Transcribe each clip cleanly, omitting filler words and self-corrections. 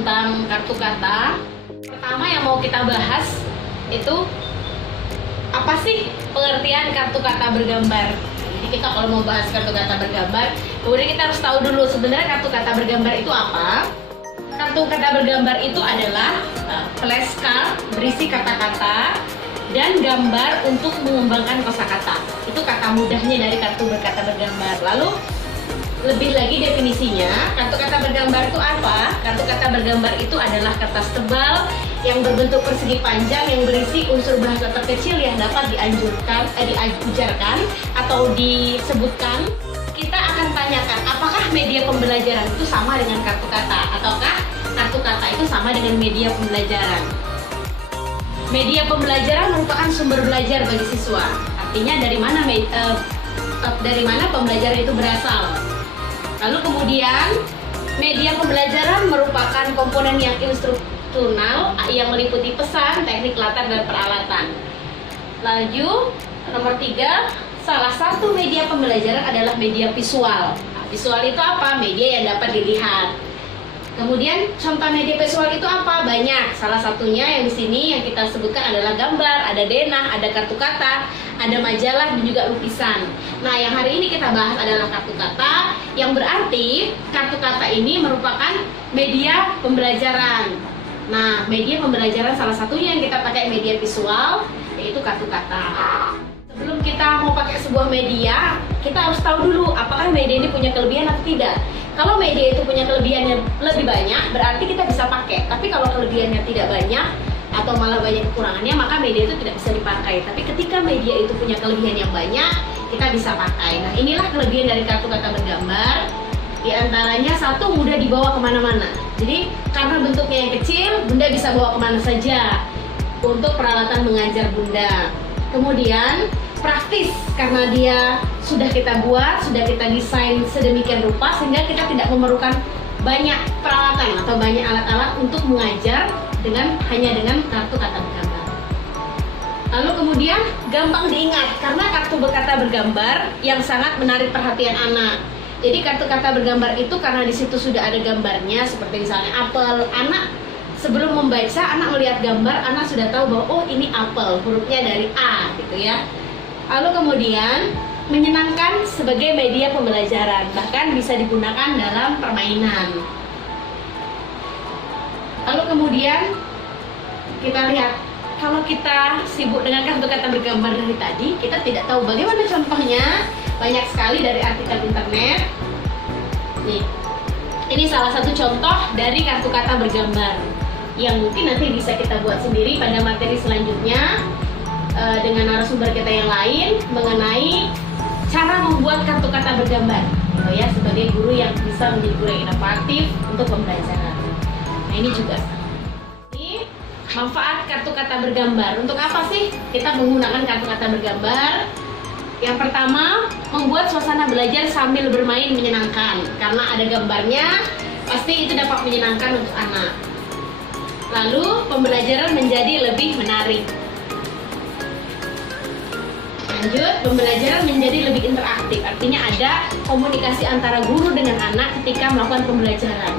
tentang kartu kata. Pertama yang mau kita bahas itu apa sih pengertian kartu kata bergambar. Jadi kita kalau mau bahas kartu kata bergambar, kemudian kita harus tahu dulu sebenarnya kartu kata bergambar itu apa. Kartu kata bergambar itu adalah flashcard berisi kata-kata dan gambar untuk mengembangkan kosakata. Itu kata mudahnya dari kartu kata bergambar. Lalu lebih lagi definisinya, kartu kata bergambar itu apa? Kartu kata bergambar itu adalah kertas tebal yang berbentuk persegi panjang yang berisi unsur bahasa terkecil yang dapat diajarkan atau disebutkan. Kita akan tanyakan apakah media pembelajaran itu sama dengan kartu kata, ataukah kartu kata itu sama dengan media pembelajaran. Media pembelajaran merupakan sumber belajar bagi siswa. Artinya dari mana pembelajaran itu berasal. Lalu kemudian media pembelajaran merupakan komponen yang instruksional yang meliputi pesan, teknik, latar, dan peralatan. Lalu nomor 3, salah satu media pembelajaran adalah media visual. Nah, visual itu apa? Media yang dapat dilihat. Kemudian contoh media visual itu apa? Banyak. Salah satunya yang di sini yang kita sebutkan adalah gambar, ada denah, ada kartu kata, ada majalah, dan juga lukisan. Nah, yang hari ini kita bahas adalah kartu kata, yang berarti kartu kata ini merupakan media pembelajaran. Nah, media pembelajaran salah satunya yang kita pakai media visual, yaitu kartu kata. Sebelum kita mau pakai sebuah media, kita harus tahu dulu apakah media ini punya kelebihan atau tidak. Kalau media itu punya kelebihan yang lebih banyak, berarti kita bisa pakai. Tapi kalau kelebihannya tidak banyak atau malah banyak kekurangannya, maka media itu tidak bisa dipakai. Tapi ketika media itu punya kelebihan yang banyak, kita bisa pakai. Nah, inilah kelebihan dari kartu kata bergambar. Di antaranya satu, mudah dibawa kemana-mana. Jadi karena bentuknya yang kecil, Bunda bisa bawa kemana saja untuk peralatan mengajar Bunda. Kemudian praktis karena dia sudah kita buat, sudah kita desain sedemikian rupa sehingga kita tidak memerlukan banyak peralatan atau banyak alat-alat untuk mengajar hanya dengan kartu kata bergambar. Lalu kemudian gampang diingat karena kartu kata bergambar yang sangat menarik perhatian anak. Jadi kartu kata bergambar itu karena di situ sudah ada gambarnya, seperti misalnya apel. Anak sebelum membaca, anak melihat gambar, anak sudah tahu bahwa oh ini apel, hurufnya dari A gitu ya. Lalu kemudian menyenangkan sebagai media pembelajaran, bahkan bisa digunakan dalam permainan. Lalu kemudian kita lihat, kalau kita sibuk dengan kartu kata bergambar dari tadi, kita tidak tahu bagaimana contohnya. Banyak sekali dari artikel internet. Nih, ini salah satu contoh dari kartu kata bergambar yang mungkin nanti bisa kita buat sendiri pada materi selanjutnya dengan narasumber kita yang lain mengenai cara membuat kartu kata bergambar, gitu ya, sebagai guru yang bisa menjadi guru yang inovatif untuk pembelajaran. Nah, ini juga. Ini manfaat kartu kata bergambar. Untuk apa sih kita menggunakan kartu kata bergambar? Yang pertama, membuat suasana belajar sambil bermain menyenangkan. Karena ada gambarnya, pasti itu dapat menyenangkan untuk anak. Lalu, pembelajaran menjadi lebih menarik. Lanjut, pembelajaran menjadi lebih interaktif. Artinya ada komunikasi antara guru dengan anak ketika melakukan pembelajaran.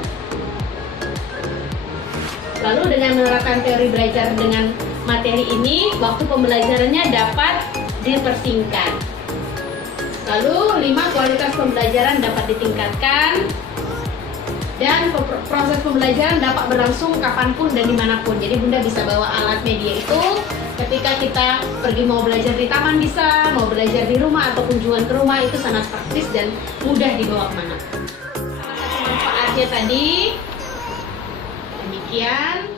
Lalu dengan menerapkan teori belajar dengan materi ini, waktu pembelajarannya dapat dipersingkat. Lalu 5, kualitas pembelajaran dapat ditingkatkan dan proses pembelajaran dapat berlangsung kapanpun dan dimanapun. Jadi Bunda bisa bawa alat media itu ketika kita pergi mau belajar di taman bisa, mau belajar di rumah atau kunjungan ke rumah, itu sangat praktis dan mudah dibawa kemana. Manfaatnya tadi demikian.